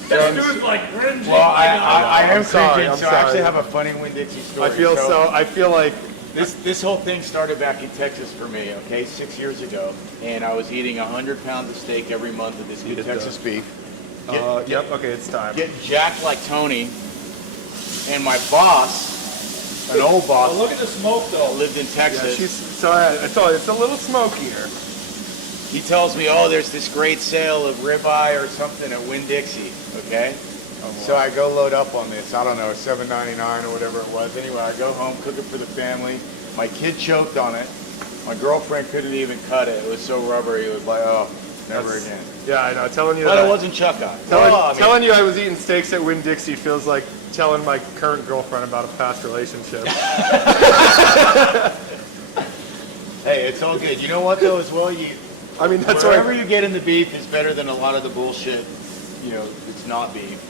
That dude's like cringing. Well, I am I'm sorry, cringing, I'm so I actually sorry. have a funny Winn-Dixie story. I feel like This whole thing started back in Texas for me, okay, 6 years ago, and I was eating 100 pounds of steak every month of this good it Texas does. beef. yep. Okay, it's time. Getting jacked like Tony, and my boss, an old boss, Oh, look at the smoke though. lived in Yeah, Texas. I told you it's a little smokier. He tells me, oh, there's this great sale of ribeye or something at Winn-Dixie, okay? So I go load up on this. I don't know, $7.99 or whatever it was. Anyway, I go home, cook it for the family. My kid choked on it. My girlfriend couldn't even cut it. It was so rubbery. It was like, oh, never again. Yeah, I know. Telling you But that. it wasn't chuck eye. Telling you I was eating steaks at Winn-Dixie feels like telling my current girlfriend about a past relationship. Hey, it's all good. You know what though, as well, I mean, that's wherever why. you get in the beef is better than a lot of the bullshit. You know, it's not beef.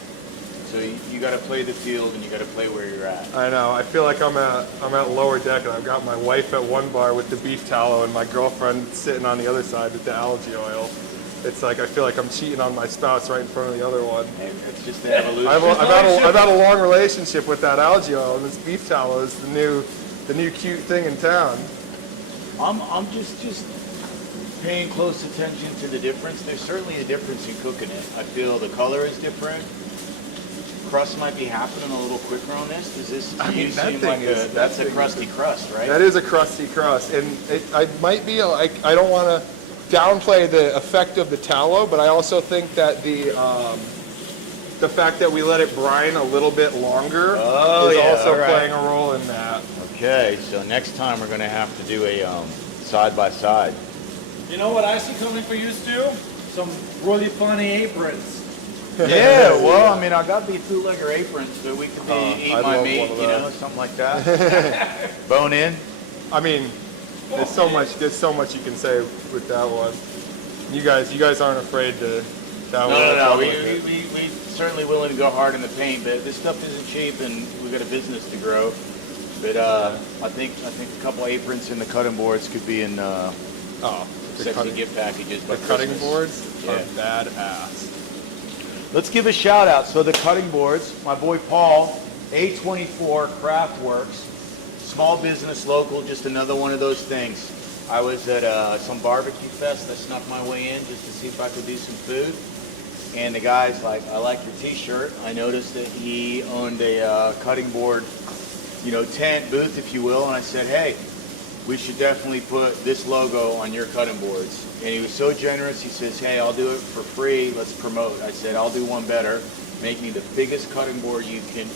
So you got to play the field and you got to play where you're at. I know. I feel like I'm at lower deck, and I've got my wife at one bar with the beef tallow, and my girlfriend sitting on the other side with the algae oil. It's like I feel like I'm cheating on my spouse right in front of the other one. And it's just the evolution. I've had a long relationship with that algae oil, and this beef tallow is the new cute thing in town. I'm just paying close attention to the difference. There's certainly a difference in cooking it. I feel the color is different. Crust might be happening a little quicker on this. Does this I mean, you that seem thing like is- that that's a thing crusty crust, right? That is a crusty crust, and I might be like, I don't want to downplay the effect of the tallow, but I also think that the fact that we let it brine a little bit longer is also playing a role in that. Okay, so next time we're gonna have to do a side by side. You know what I see coming for you, Stu? Some really funny aprons. Yeah, well, I mean, I got these bootlegger aprons, but we could be eat I'd my love meat, one of you know, those. something like that. Bone in. I mean, there's so much you can say with that one. You guys aren't afraid to. No. We certainly willing to go hard in the paint, but this stuff isn't cheap, and we got a business to grow. But I think a couple aprons and the cutting boards could be in sexy gift packages. By The cutting Christmas. boards are Yeah. badass. Let's give a shout out. So the cutting boards, my boy Paul, A24 Craft Works, small business, local, just another one of those things. I was at some barbecue fest. I snuck my way in just to see if I could do some food. And the guy's like, I like your t-shirt. I noticed that he owned a cutting board, tent booth, if you will. And I said, hey, we should definitely put this logo on your cutting boards. And he was so generous. He says, hey, I'll do it for free. Let's promote. I said, I'll do one better. Make me the biggest cutting board you can,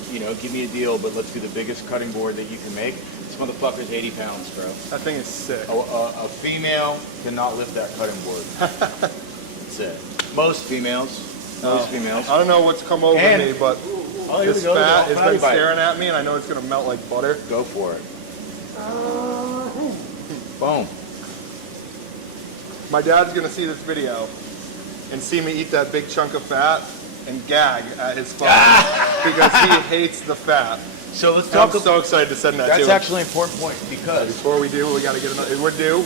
give me a deal, but let's do the biggest cutting board that you can make. This motherfucker's 80 pounds, bro. That thing is sick. A female cannot lift that cutting board. That's it. Most females. I don't know what's come over me, but this fat has been staring at me, and I know it's going to melt like butter. Go for it. Boom. My dad's going to see this video and see me eat that big chunk of fat and gag at his phone because he hates the fat. So let's talk. I'm so excited to send that to him. That's actually an important point because before we do, we got to get another. We're due,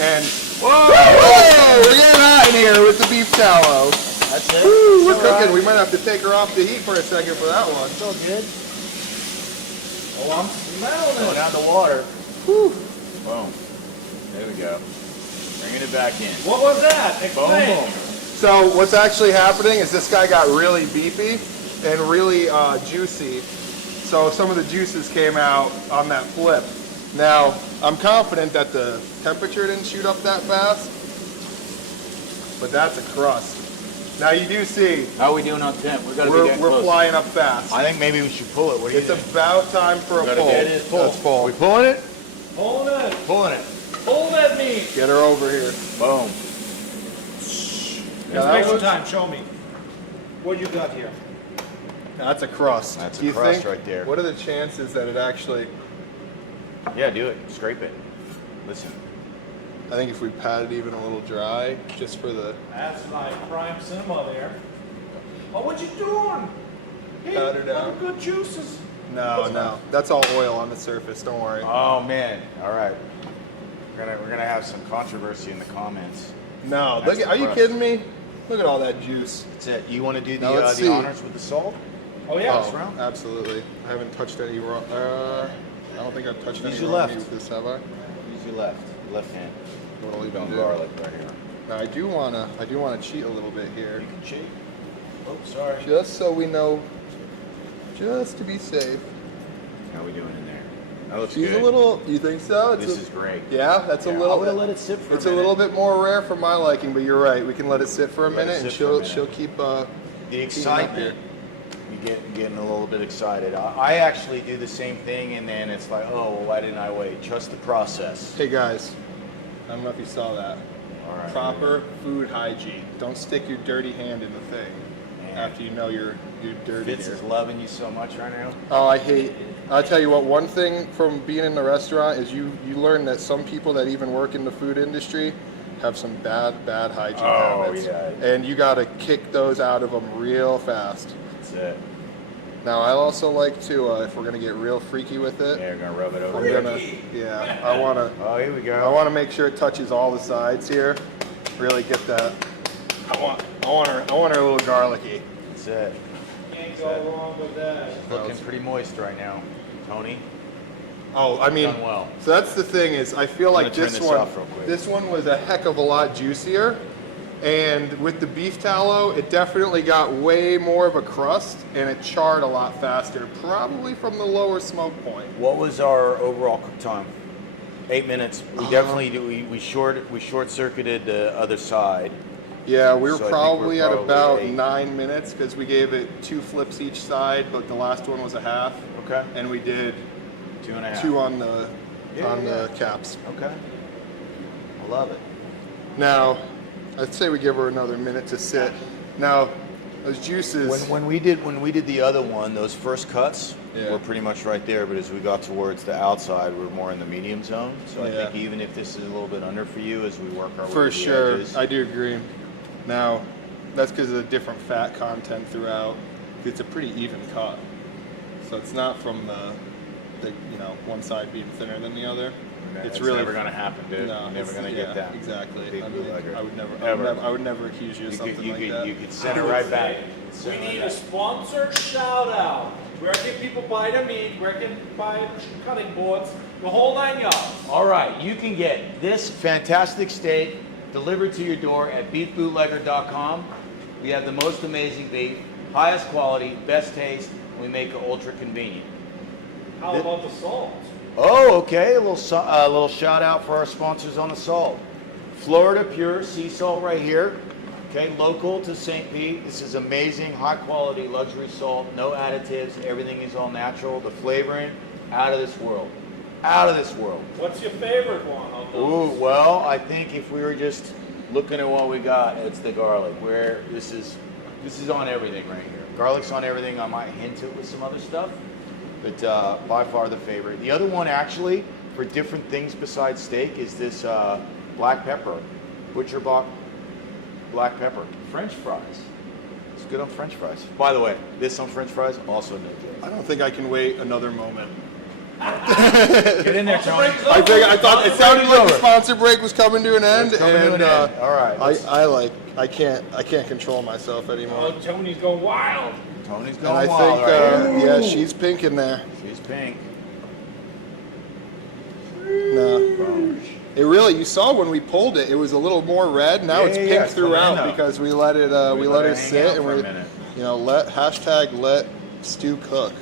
and whoa, we're getting out in here with the beef tallow. That's it. Woo, we're cooking. Right. We might have to take her off the heat for a second for that one. It's all good. Oh, I'm smelling it. Going out the water. Whew. Boom. There we go. Bringing it back in. What was that? Explain. Boom, boom. So what's actually happening is this guy got really beefy and really juicy. So some of the juices came out on that flip. Now, I'm confident that the temperature didn't shoot up that fast, but that's a crust. Now you do see How are we doing on temp? We gotta be getting we're close. flying up fast. I think maybe we should pull it. What do you It's think? about time for a Gotta pull. get it. Pull. Let's pull. Are we pulling it? Hold it. Pulling it. Hold that meat. Get her over here. Boom. Now, that Take some was- time. Show me. What you got here? That's a crust. That's a Do you crust think- right there. What are the chances that it actually? Yeah, do it. Scrape it. Listen. I think if we pat it even a little dry, just for the. That's like prime cinema there. Oh, what you doing? Hey, Pat her down. what good juices. No, that's all oil on the surface. Don't worry. Oh man. All right. We're gonna have some controversy in the comments. No, That's look. the Are you crust. kidding me? Look at all that juice. That's it. You want to do Now let's the see. honors with the salt? Oh yeah. Oh, round? absolutely. I haven't touched any raw. I don't think I've touched any Use your raw left. meat with this, have I? Use your left hand. What will Going do? garlic right here. Now I do wanna cheat a little bit here, You can cheat. Oh, sorry. just so we know, just to be safe. How are we doing in there? That looks She's good. a little. You think so? This is great. Yeah, that's Yeah, a I little. would've let it sit for a It's a minute. little bit more rare for my liking, but you're right. We can let it sit for a Let it minute, and sit for a minute. she'll keep. The excitement. You getting a little bit excited. I actually do the same thing, and then it's like, oh, well, why didn't I wait? Trust the process. Hey guys, I don't know if you saw that. All right. Proper food hygiene. Don't stick your dirty hand in the thing Man. after you know you're dirty Fitz here. is loving you so much right now. Oh, I'll tell you what, one thing from being in the restaurant is you learn that some people that even work in the food industry have some bad hygiene habits. yeah. And you got to kick those out of them real fast. That's it. Now, I also like to, if we're going to get real freaky with it, Yeah, you're gonna rub it over. I'm here. going to, yeah, I want to. Oh, here we I go. want to make sure it touches all the sides here. Really get that. I want her a little garlicky. That's it. Can't go wrong with that. Looking pretty moist right now, Tony. Oh, I mean, Done well. so that's the thing is, I feel I'm like gonna turn this this one, off real quick. this one was a heck of a lot juicier. And with the beef tallow, it definitely got way more of a crust, and it charred a lot faster, probably from the lower smoke point. What was our overall cook time? 8 minutes. We definitely do. We short circuited the other side. Yeah, we were So I think probably we're at probably about 8. 9 minutes because we gave it 2 flips each side, but the last one was a half, Okay. and we did 2.5. 2 on the Yeah, the yeah. caps. Okay. I love it. Now, I'd say we give her another minute to sit. Now, those juices. When we did the other one, those first cuts Yeah. were pretty much right there. But as we got towards the outside, we were more in the medium zone. So I Yeah. think even if this is a little bit under for you, as we work our way For to the sure, edges, I do agree. Now, that's because of the different fat content throughout. It's a pretty even cut, so it's not from the one side being thinner than the other. it's really never gonna happen, dude. No, You're never it's- gonna yeah, get that. Exactly. Big I blue mean, legger. I would never. Ever. I would never accuse you of something like that. You could send it right back. We need a sponsor shout out. Where can people buy the meat? Where can buy cutting boards? The whole 9 yards. All right, you can get this fantastic steak delivered to your door at beefbootlegger.com. We have the most amazing beef, highest quality, best taste. We make it ultra convenient. How about the salt? Oh, okay. A little shout out for our sponsors on the salt. Florida Pure Sea Salt right here. Okay, local to St. Pete. This is amazing, high quality luxury salt. No additives. Everything is all natural. The flavoring, out of this world. Out of this world. What's your favorite one of those? Ooh, well, I think if we were just looking at what we got, it's the garlic. Where this is on everything right here. Garlic's on everything. I might hint it with some other stuff, but by far the favorite. The other one, actually, for different things besides steak, is this black pepper, butcher block black pepper. French fries. It's good on French fries. By the way, this on French fries also no joke. I don't think I can wait another moment. Get in there, Tony. I thought it sounded like the sponsor break was coming to an end, It's coming to and an end. All right. I can't control myself anymore. Oh, Tony's going wild. Tony's And going I wild think, right here. yeah, she's pink in there. She's pink. No. It really, you saw when we pulled it, it was a little more red. Now it's pink it's coming throughout up. because we let it let it hang sit out and for a we, minute. let stew cook.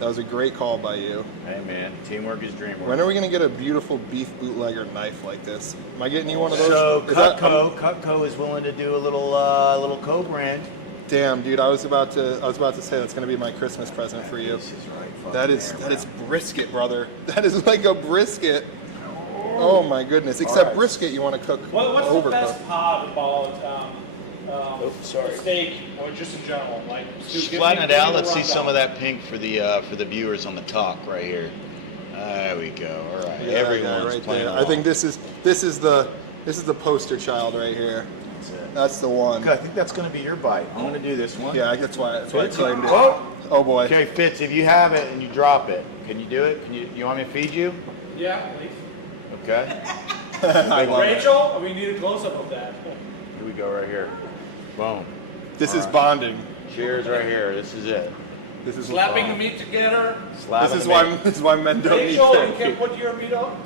That was a great call by you. Hey man, teamwork is dream work. When are we gonna get a beautiful beef bootlegger knife like this? Am I getting you one of those? So Is that- Cutco is willing to do a little co-brand. Damn, dude, I was about to say that's gonna be my Christmas present for you. This is right. That is brisket, brother. That is like a brisket. Oh my goodness! Except right. brisket, you want to cook What's the overcooked. best part about sorry. steak, or just in general? Like, Flatten it out. Let's see some of that pink for the viewers on the talk right here. There we go. All right. Yeah, Everyone's right playing there. I along. think this is the poster child right here. That's it. That's the one. Okay, I think that's going to be your bite. I'm going to do this one. Yeah, that's why I claimed it. Oh, Oh boy. okay, Fitz. If you have it and you drop it, can you do it? You want me to feed you? Yeah, please. Okay. I love it. Rachel, we need a close-up of that. Here we go right here. Boom. This is bonding. Cheers right here. This is it. This is Slapping the meat together. Slapping This is the why meat. this is why men don't eat Rachel, you steak. can put your meat up.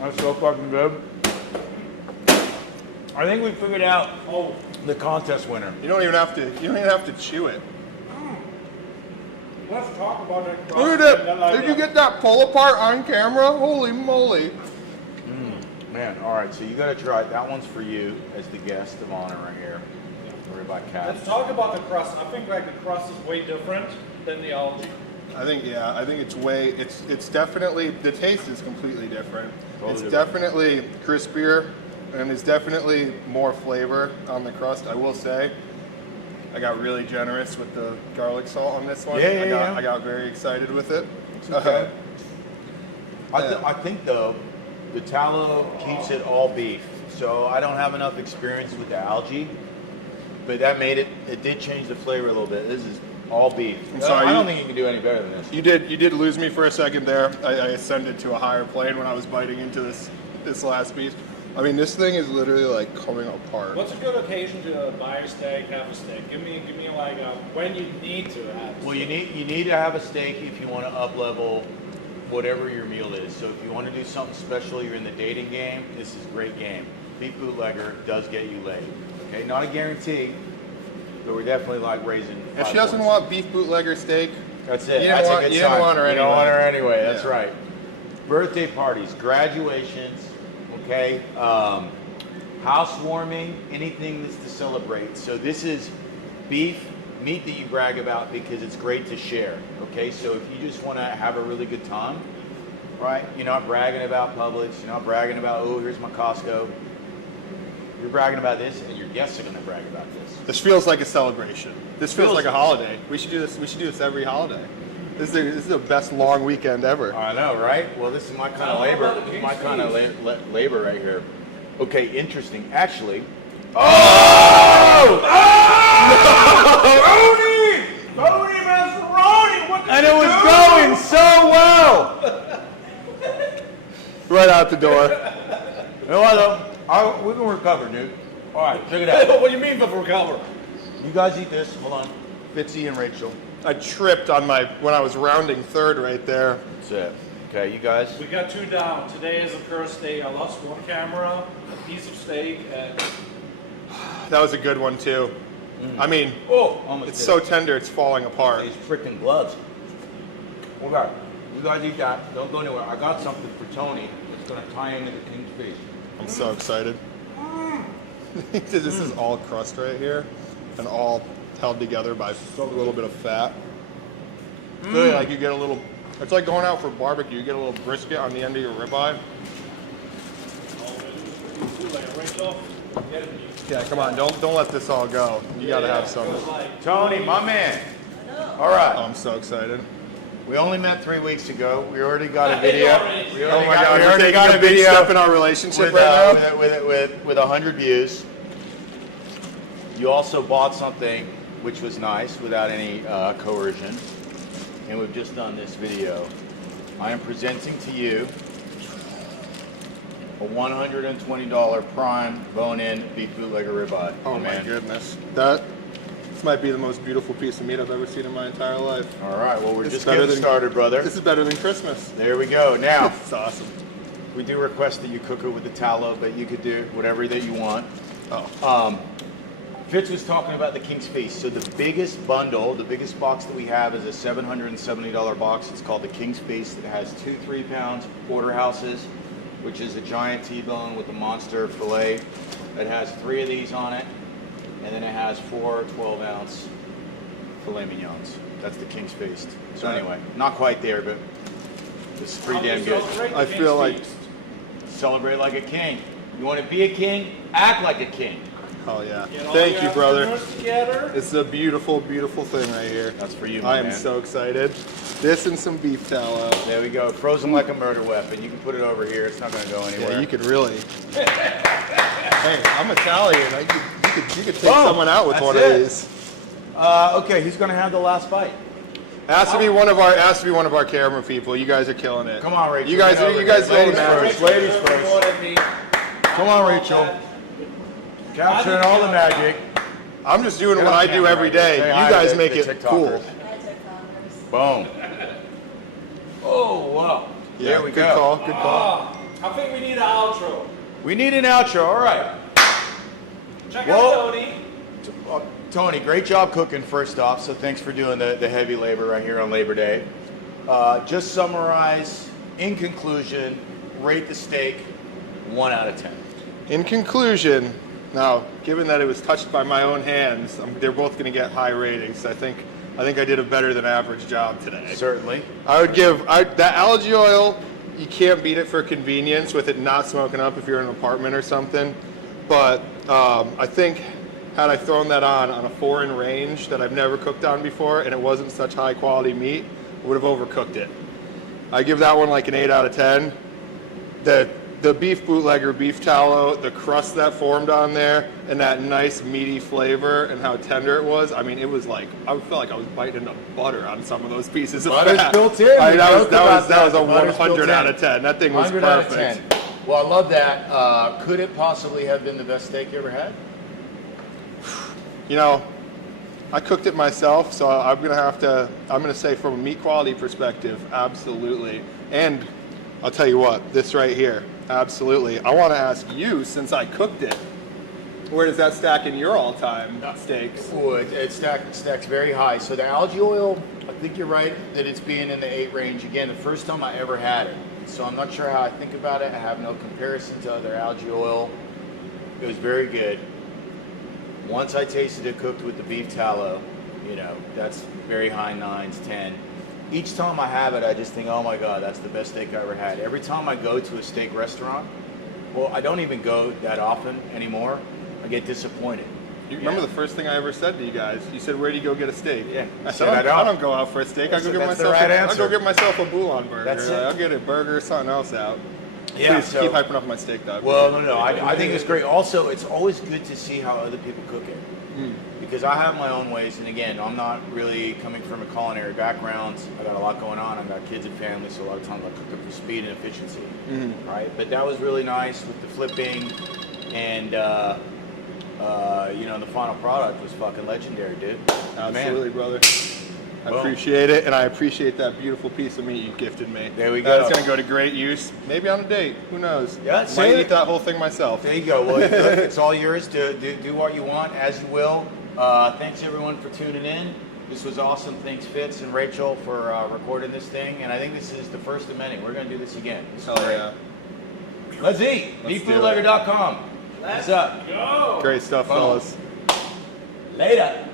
That's so fucking good. I think we figured out Oh, the contest winner. You don't even have to chew it. let's talk about that. Look at it. Did you get that pull apart on camera? Holy moly. Man, all right, so you got to try it. That one's for you as the guest of honor right here. Worry about Let's cats. talk about the crust. I think like the crust is way different than the algae. I think it's definitely, the taste is completely different. Totally It's different. definitely crispier and it's definitely more flavor on the crust. I will say, I got really generous with the garlic salt on this one. Yeah. I got very excited with it. Okay. I think though, the tallow keeps it all beef. So I don't have enough experience with the algae, but that made it did change the flavor a little bit. This is all beef. I'm sorry, I don't think you can do any better than this. You did lose me for a second there. I ascended to a higher plane when I was biting into this last piece. I mean, this thing is literally like coming apart. What's a good occasion to buy a steak, have a steak? Give me like when you need to have. A Well, steak. you need to have a steak if you want to up level whatever your meal is. So if you want to do something special, you're in the dating game, this is a great game. Beef bootlegger does get you laid. Okay, not a guarantee, but we're definitely like raising. If 5 she doesn't points. want beef bootlegger steak, That's it. You didn't That's want- a good you didn't sign. want her You don't anyway. want her anyway. That's Yeah. right. Birthday parties, graduations, okay, housewarming, anything that's to celebrate. So this is beef, meat that you brag about because it's great to share. Okay, so if you just want to have a really good time, right? You're not bragging about Publix. You're not bragging about, oh, here's my Costco. You're bragging about this, and your guests are going to brag about this. this feels like a celebration. This feels Feels- like a holiday. We should do this. We should do this every holiday. This is the best long weekend ever. I know, right? Well, this is my kind of labor. This is my kind of labor right here. Okay, interesting. Actually. Oh! Tony! Tony Mazzaroni! What did And you it was do? going so well. Right out the door. You know what though? We can recover, dude. All right, check it out. What do you mean before cover? You guys eat this. Hold on. Fitzy and Rachel. I tripped on when I was rounding third right there. That's it. Okay, you guys. We got 2 down. Today is a cursed day. I lost 1 camera, a piece of steak, and That was a good one too. I mean, Almost it's did so it. tender, it's falling apart. These freaking gloves. Okay, you guys eat that. Don't go anywhere. I got something for Tony. It's gonna tie into the King's Feast. I'm so excited. This is all crust right here, and all held together by a little bit of fat. Really, like you get a little. It's like going out for barbecue. You get a little brisket on the end of your ribeye. Yeah, come on, don't let this all go. You gotta have some. Tony, my man. All right. Oh, I'm so excited. We only met 3 weeks ago. We already got a video. We Oh already my got, God, we we're already taking got a a big video step in our relationship with, right now. with 100 views. You also bought something which was nice without any coercion. And we've just done this video. I am presenting to you a $120 prime bone-in beef bootlegger ribeye. Oh my goodness, this might be the most beautiful piece of meat I've ever seen in my entire life. All right, well, we're This just is better getting than- started, brother. This is better than Christmas. There we go. Now, It's awesome. we do request that you cook it with the tallow, but you could do whatever that you want. Oh, Fitz was talking about the King's Feast. So the biggest bundle, the biggest box that we have is a $770 box. It's called the King's Feast. It has 2 3-pound porterhouses, which is a giant T-bone with a monster fillet. It has 3 of these on it, and then it has 4 12-ounce filet mignons. That's the King's Feast. So anyway, not quite there, but it's pretty damn good. I feel like- Celebrate like a king. You want to be a king? Act like a king. oh yeah. Get all Thank your you, brother. entrepreneurs together. This is a beautiful, beautiful thing right here. That's for you, my I am man. so excited. This and some beef tallow. There we go. Frozen like a murder weapon. You can put it over here. It's not going to go anywhere. Yeah, you could really. Hey, I'm Italian. You could take Boom. someone out with That's one it. of these. Okay, who's going to have the last bite? Has to be one of our camera people. You guys are killing it. Come on, Rachel. You guys, Get over you guys, here. Ladies man. first. Ladies first. Come on, Rachel. Capturing all the magic. I'm just doing what I do every day. Say You hi guys to make the it cool. TikTokers. Boom. Oh, wow. Yeah, There we good go. call. Good call. I think we need an outro. We need an outro. All right. Check Whoa. out Tony. Tony, great job cooking first off, so thanks for doing the heavy labor right here on Labor Day. Just summarize, in conclusion, rate the steak 1 out of 10. In conclusion, now, given that it was touched by my own hands, they're both going to get high ratings. I think I did a better than average job today. Certainly. I would give that algae oil. You can't beat it for convenience with it not smoking up if you're in an apartment or something. But I think had I thrown that on a foreign range that I've never cooked on before and it wasn't such high quality meat, I would have overcooked it. I give that one like an 8 out of 10. The beef bootlegger, beef tallow, the crust that formed on there, and that nice meaty flavor and how tender it was. I mean, it was like, I felt like I was biting into butter on some of those pieces of Butter's fat. built in. I mean, We that was joked about that was a that. Butter's built 100 in. out of 10. That thing was 100 out of perfect. 10. Well, I love that. Could it possibly have been the best steak you ever had? You know, I cooked it myself, so I'm gonna say from a meat quality perspective, absolutely. And I'll tell you what, this right here, absolutely. I want to ask you, since I cooked it, where does that stack in your all-time steaks? Oh, it stacks very high. So the algae oil, I think you're right that it's being in the 8 range. Again, the first time I ever had it. So I'm not sure how I think about it. I have no comparison to other algae oil. It was very good. Once I tasted it cooked with the beef tallow, you know, that's very high 9s, 10. Each time I have it, I just think, oh my God, that's the best steak I ever had. Every time I go to a steak restaurant, well, I don't even go that often anymore, I get disappointed. You remember the first thing I ever said to you guys? You said, "Where do you go get a steak?" Yeah. I Said, said, "I don't go out for a steak. I go get That's the myself. right I'll answer. go get myself a Bouillon burger. That's it. I'll get a burger or something else out." Yeah, Please so- keep hyping up my steak, dog. Well, no, I think it's great. Also, it's always good to see how other people cook it. Because I have my own ways, and again, I'm not really coming from a culinary background. I got a lot going on. I got kids and family, so a lot of times I cook it for speed and efficiency, right? But that was really nice with the flipping, and you know, the final product was fucking legendary, dude. Absolutely, brother. I Boom. appreciate it, and I appreciate that beautiful piece of meat you gifted me. There we go. That's gonna go to great use. Maybe on a date. Who knows? Yeah, Might say eat it. that whole thing myself. There you go. Well, look, it's all yours to do what you want, as you will. Thanks everyone for tuning in. This was awesome. Thanks Fitz and Rachel for recording this thing. And I think this is the first of many. We're going to do this again. Hell yeah. Let's eat. Let's do BeefBootlegger.com. What's up? Go. Great stuff, Funnel. fellas. Later.